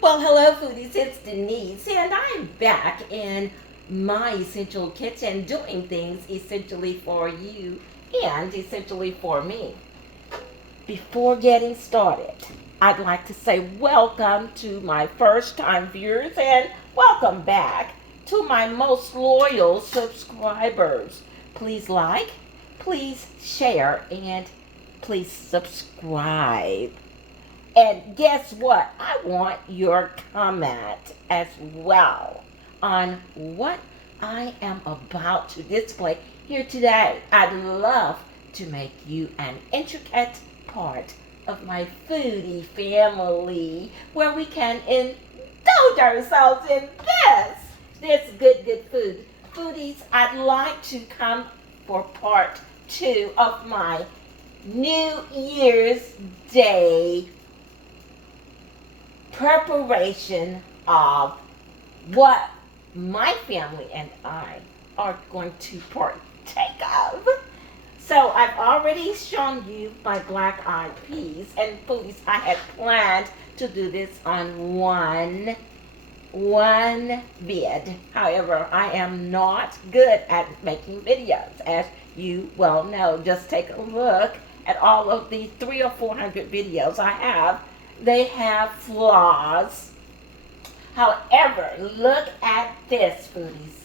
Well, hello, foodies. It's Denise, and I'm back in my essential kitchen doing things essentially for you and essentially for me. Before getting started, I'd like to say welcome to my first time viewers and welcome back to my most loyal subscribers. Please like, please share, and please subscribe. And guess what? I want your comment as well on what I am about to display here today. I'd love to make you an intricate part of my foodie family where we can indulge ourselves in this good food. Foodies, I'd like to come for part two of my New Year's Day preparation of what my family and I are going to partake of. So I've already shown you my black eyed peas, and foodies, I had planned to do this on one vid. However, I am not good at making videos, as you well know. Just take a look at all of the 300 or 400 videos I have. They have flaws. However, look at this, foodies.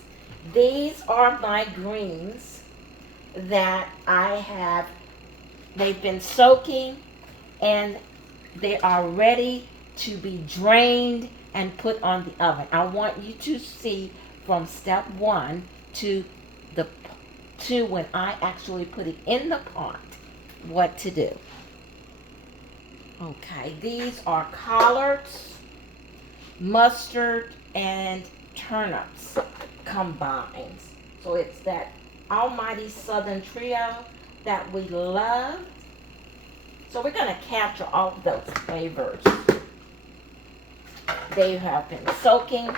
These are my greens that I have. They've been soaking and they are ready to be drained and put on the oven. I want you to see from step one to when I actually put it in the pot what to do. Okay, these are collards, mustard, and turnips combined. So it's that almighty southern trio that we love. So we're going to capture all of those flavors. They have been soaking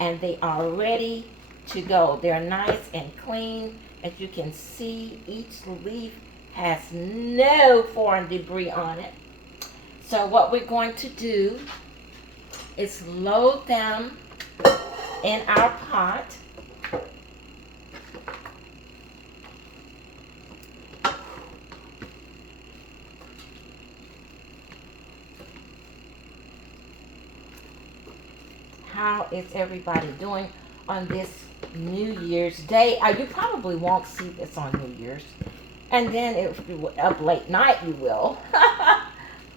and they are ready to go. They're nice and clean. As you can see, each leaf has no foreign debris on it. So what we're going to do is load them in our pot. How is everybody doing on this New Year's Day? You probably won't see this on New Year's. And then if you're up late night, you will.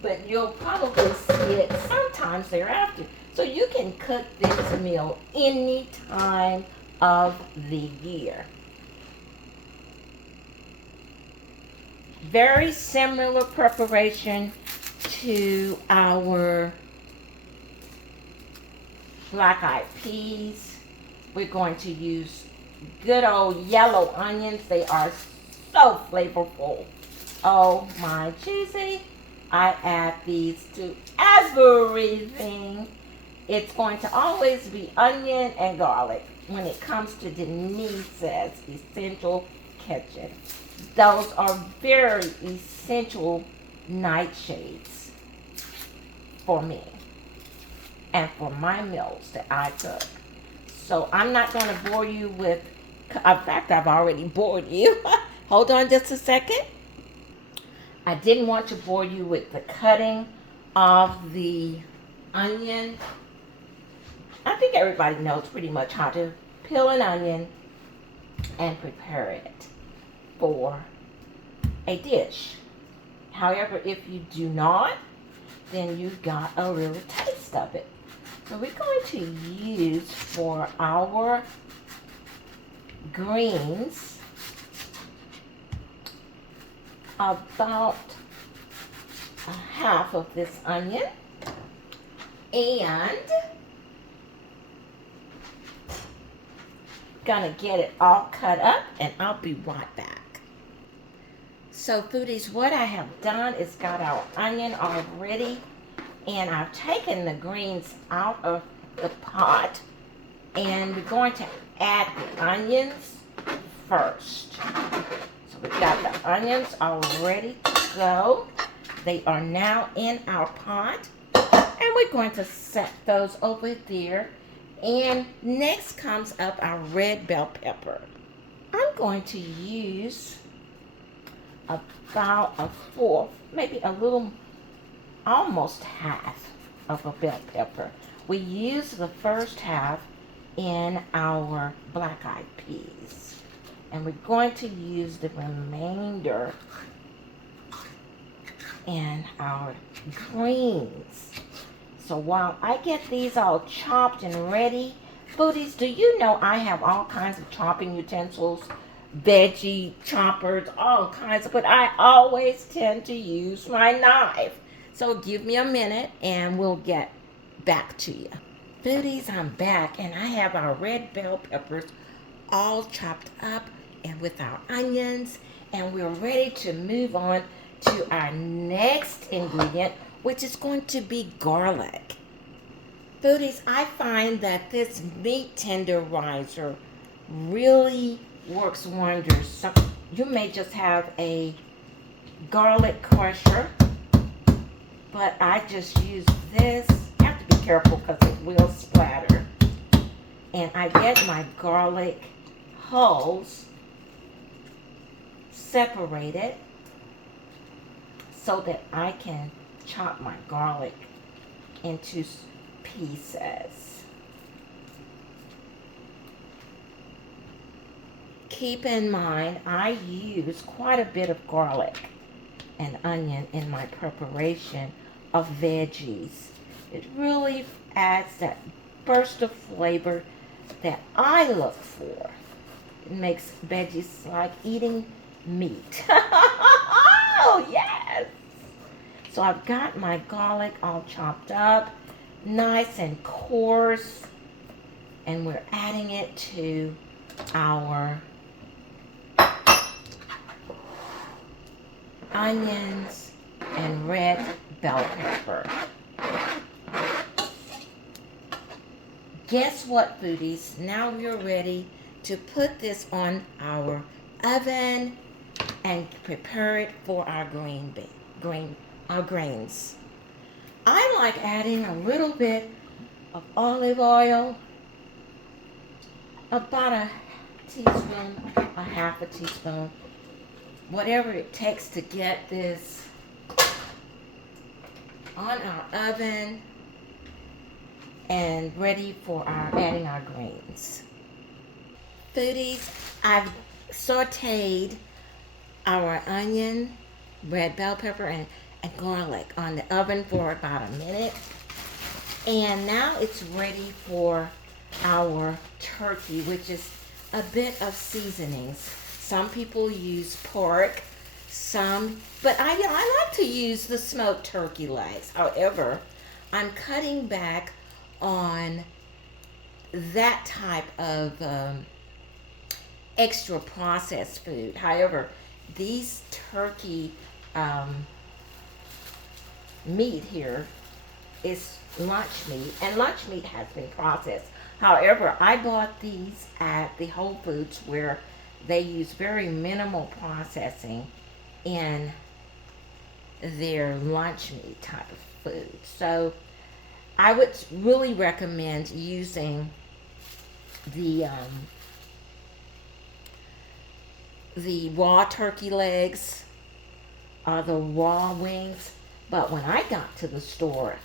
But you'll probably see it sometimes thereafter. So you can cook this meal any time of the year. Very similar preparation to our black-eyed peas. We're going to use good old yellow onions. They are so flavorful. Oh my cheesy. I add these to everything. It's going to always be onion and garlic when it comes to Denise's Essential Kitchen. Those are very essential nightshades for me and for my meals that I cook. So I'm not going to bore you with, in fact, I've already bored you. Hold on just a second. I didn't want to bore you with the cutting of the onion. I think everybody knows pretty much how to peel an onion and prepare it for a dish. However, if you do not, then you got a real taste of it. So we're going to use for our greens about a half of this onion and gonna get it all cut up and I'll be right back. So foodies, what I have done is got our onion all ready and I've taken the greens out of the pot and we're going to add the onions first. So we've got the onions all ready to go. They are now in our pot and we're going to set those over there. And next comes up our red bell pepper. I'm going to use about a fourth, maybe a little, almost half of a bell pepper. We use the first half in our black-eyed peas. And we're going to use the remainder in our greens. So while I get these all chopped and ready, foodies, do you know I have all kinds of chopping utensils, veggie choppers, all kinds of, but I always tend to use my knife. So give me a minute and we'll get back to you. Foodies, I'm back and I have our red bell peppers all chopped up and with our onions, and we're ready to move on to our next ingredient, which is going to be garlic. Foodies, I find that this meat tenderizer really works wonders. So you may just have a garlic crusher, but I just use this. You have to be careful because it will splatter. And I get my garlic hulls separated so that I can chop my garlic into pieces. Keep in mind, I use quite a bit of garlic and onion in my preparation of veggies. It really adds that burst of flavor that I look for. It makes veggies like eating meat. Oh, yes! So I've got my garlic all chopped up, nice and coarse, and we're adding it to our onions and red bell pepper. Guess what, foodies? Now we're ready to put this on our oven and prepare it for our grains. I like adding a little bit of olive oil, about a teaspoon, a half a teaspoon, whatever it takes to get this on our oven and ready for adding our grains. Foodies, I've sauteed our onion, red bell pepper, and garlic on the oven for about a minute. And now it's ready for our turkey, which is a bit of seasonings. Some people use pork, but I like to use the smoked turkey legs. However, I'm cutting back on that type of extra processed food. However, these turkey meat here is lunch meat, and lunch meat has been processed. However, I bought these at the Whole Foods where they use very minimal processing in their lunch meat type of food. So I would really recommend using the raw turkey legs or the raw wings. But when I got to the store,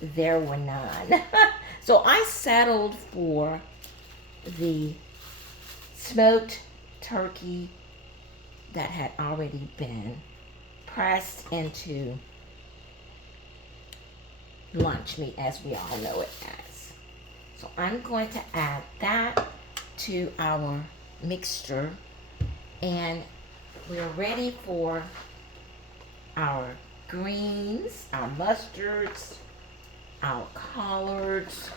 there were none. So I settled for the smoked turkey that had already been pressed into lunch meat, as we all know it as. So I'm going to add that to our mixture, and we're ready for our greens, our mustards, our collards,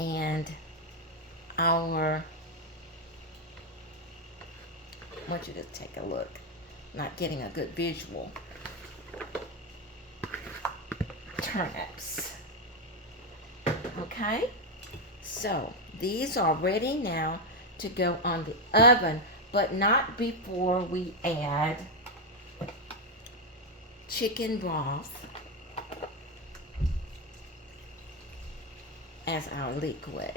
and our, I want you to take a look. Not getting a good visual. Turnips. Okay? So, these are ready now to go on the oven, but not before we add chicken broth as our liquid.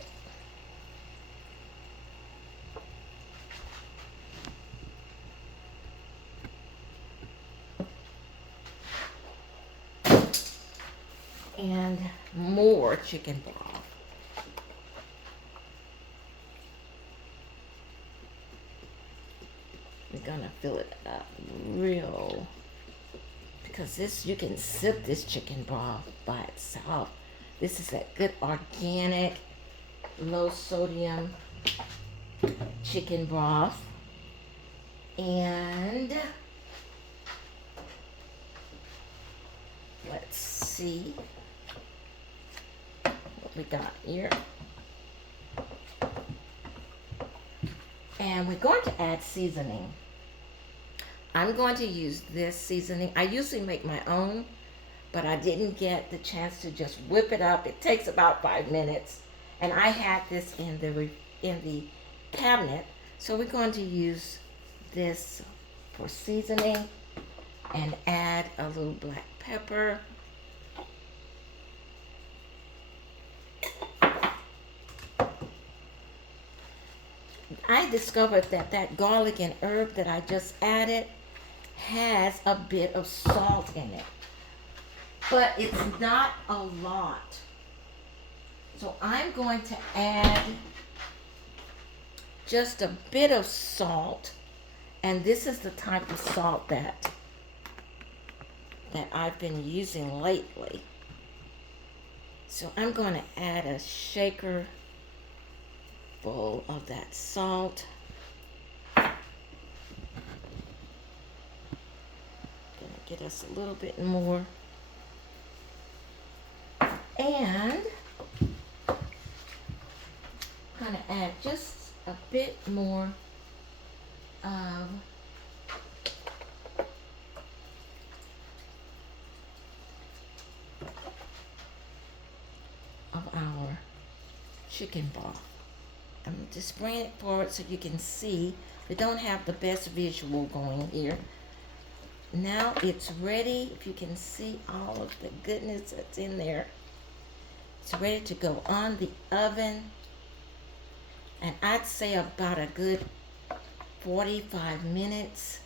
And more chicken broth. We're gonna fill it up real, because this, you can sip this chicken broth by itself. This is that good organic, low sodium chicken broth. And let's see what we got here. And we're going to add seasoning. I'm going to use this seasoning. I usually make my own, but I didn't get the chance to just whip it up. It takes about 5 minutes. And I had this in the cabinet. So we're going to use this for seasoning and add a little black pepper. I discovered that that garlic and herb that I just added has a bit of salt in it, but it's not a lot. So I'm going to add just a bit of salt, and this is the type of salt that I've been using lately. So I'm going to add a shaker full of that salt. Gonna get us a little bit more. And gonna add just a bit more of our chicken broth. I'm just bringing it forward so you can see. We don't have the best visual going here. Now it's ready. If you can see all of the goodness that's in there, it's ready to go on the oven. And I'd say about a good 45 minutes.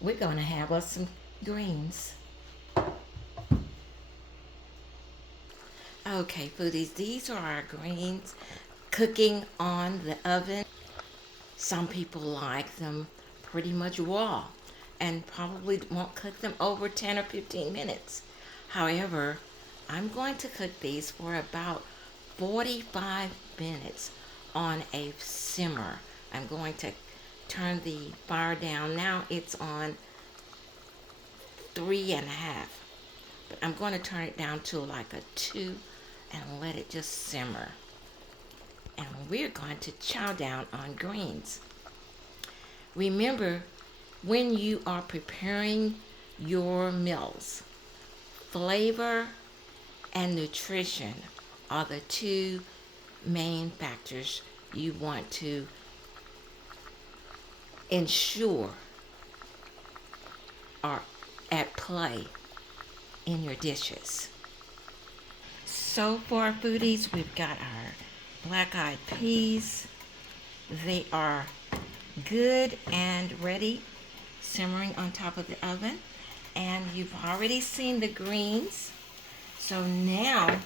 We're going to have us some greens. Okay, foodies, these are our greens cooking on the oven. Some people like them pretty much raw and probably won't cook them over 10 or 15 minutes. However, I'm going to cook these for about 45 minutes on a simmer. I'm going to turn the fire down. Now it's on 3.5, but I'm going to turn it down to like a 2 and let it just simmer. And we're going to chow down on greens. Remember, when you are preparing your meals, flavor and nutrition are the two main factors you want to ensure are at play in your dishes. So far, foodies, we've got our black-eyed peas. They are good and ready, simmering on top of the oven. And you've already seen the greens. So now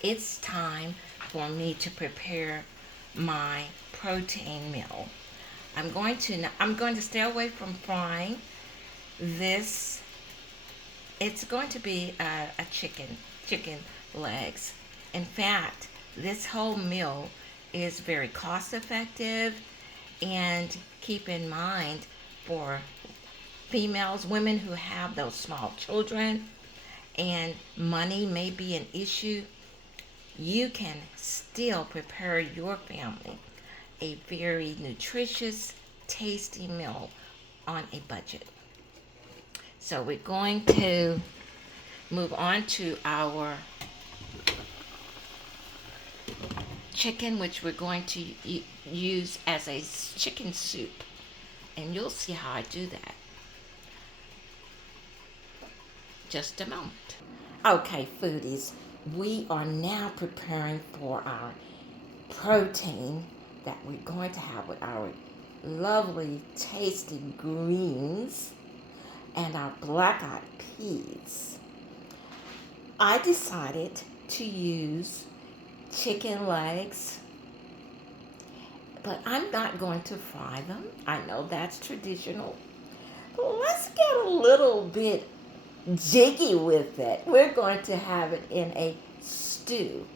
it's time for me to prepare my protein meal. I'm going to stay away from frying this. It's going to be a chicken legs. In fact, this whole meal is very cost effective, and keep in mind for females, women who have those small children and money may be an issue, you can still prepare your family a very nutritious, tasty meal on a budget. So we're going to move on to our chicken, which we're going to use as a chicken soup. And you'll see how I do that. Just a moment. Okay, foodies, we are now preparing for our protein that we're going to have with our lovely, tasty greens and our black-eyed peas. I decided to use chicken legs, but I'm not going to fry them. I know that's traditional. But let's get a little bit jiggy with it. We're going to have it in a stew,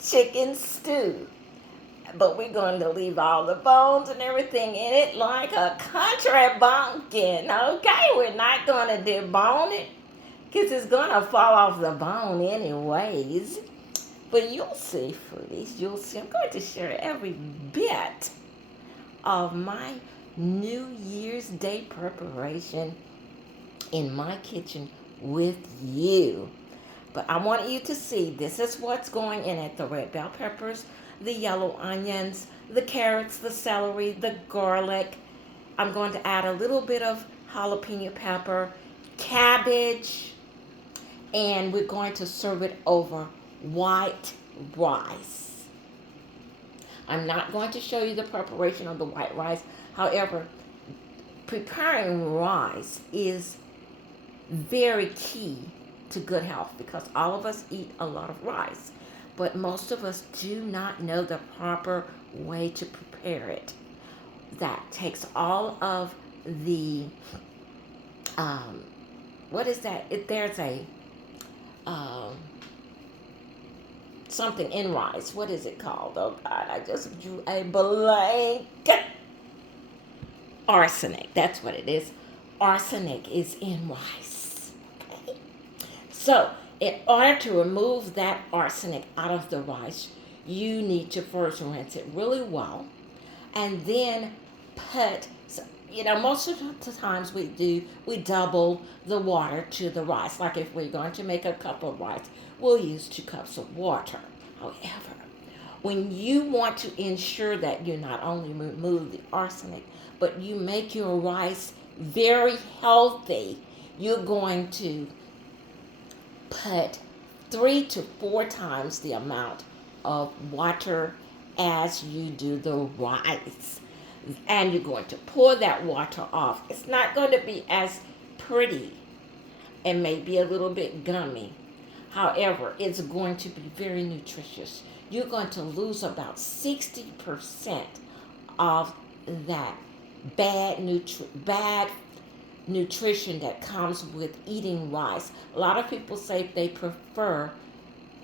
chicken stew. But we're going to leave all the bones and everything in it like a country bumpkin. Okay, we're not going to debone it because it's going to fall off the bone anyways. But you'll see, foodies, you'll see. I'm going to share every bit of my New Year's Day preparation in my kitchen with you. But I want you to see this is what's going in it: the red bell peppers, the yellow onions, the carrots, the celery, the garlic. I'm going to add a little bit of jalapeno pepper, cabbage, and we're going to serve it over white rice. I'm not going to show you the preparation of the white rice. However, preparing rice is very key to good health because all of us eat a lot of rice, but most of us do not know the proper way to prepare it. That takes all of the what is that? There's a something in rice. What is it called? Oh God, I just drew a blank. Arsenic. That's what it is. Arsenic is in rice. Okay. So, in order to remove that arsenic out of the rice, you need to first rinse it really well, and then put. Most of the times we double the water to the rice. Like if we're going to make a cup of rice, we'll use 2 cups of water. However, when you want to ensure that you not only remove the arsenic, but you make your rice very healthy, you're going to put 3 to 4 times the amount of water as you do the rice. And you're going to pour that water off. It's not going to be as pretty and maybe a little bit gummy. However, it's going to be very nutritious. You're going to lose about 60% of that bad nutrition that comes with eating rice. A lot of people say they prefer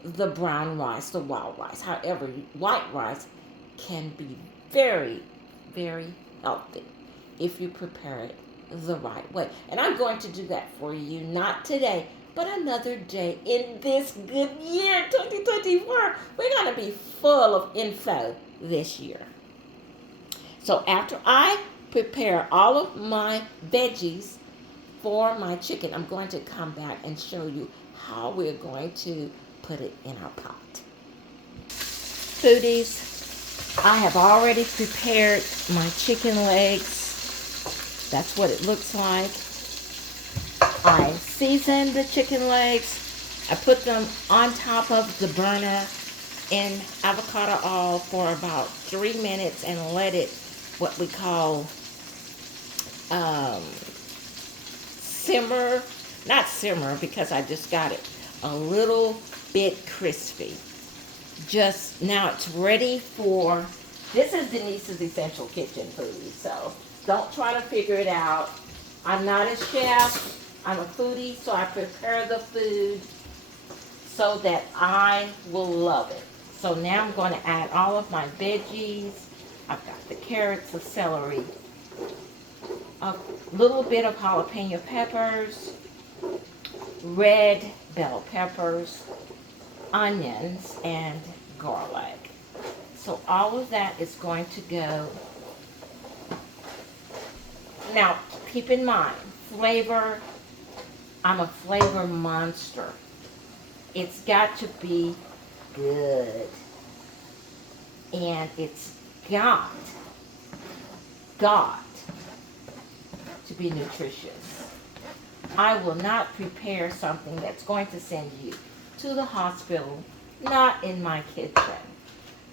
the brown rice, the wild rice. However, white rice can be very, very healthy if you prepare it the right way. And I'm going to do that for you, not today, but another day in this good year, 2024. We're going to be full of info this year. So after I prepare all of my veggies for my chicken, I'm going to come back and show you how we're going to put it in our pot. Foodies, I have already prepared my chicken legs. That's what it looks like. I seasoned the chicken legs. I put them on top of the burner in avocado oil for about 3 minutes and let it, what we call, simmer. Not simmer because I just got it a little bit crispy. Just now it's ready for, this is Denise's Essential Kitchen food, so don't try to figure it out. I'm not a chef, I'm a foodie, so I prepare the food so that I will love it. So now I'm going to add all of my veggies. I've got the carrots, the celery, a little bit of jalapeno peppers, red bell peppers, onions, and garlic. So all of that is going to go. Now, keep in mind, flavor, I'm a flavor monster. It's got to be good. And it's got to be nutritious. I will not prepare something that's going to send you to the hospital, not in my kitchen.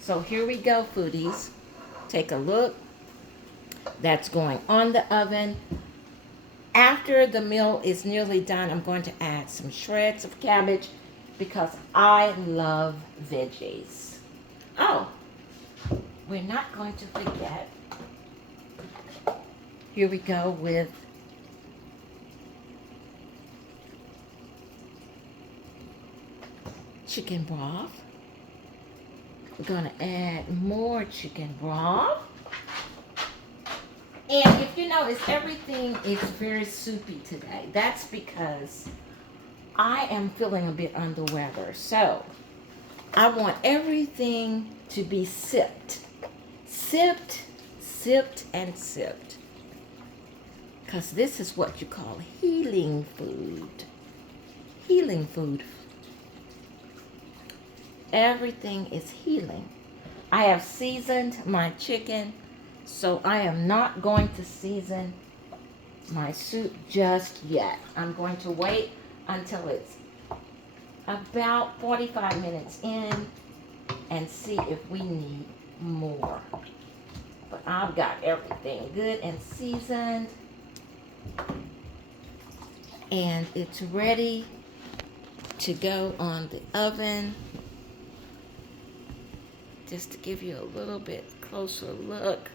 So here we go, foodies. Take a look. That's going on the oven. After the meal is nearly done, I'm going to add some shreds of cabbage because I love veggies. Oh, we're not going to forget. Here we go with chicken broth. We're going to add more chicken broth. And if you notice, everything is very soupy today. That's because I am feeling a bit under the weather. So I want everything to be sipped. Sipped, sipped, and sipped. Because this is what you call healing food. Healing food. Everything is healing. I have seasoned my chicken, so I am not going to season my soup just yet. I'm going to wait until it's about 45 minutes in and see if we need more. But I've got everything good and seasoned, and it's ready to go on the oven. Just to give you a little bit closer look.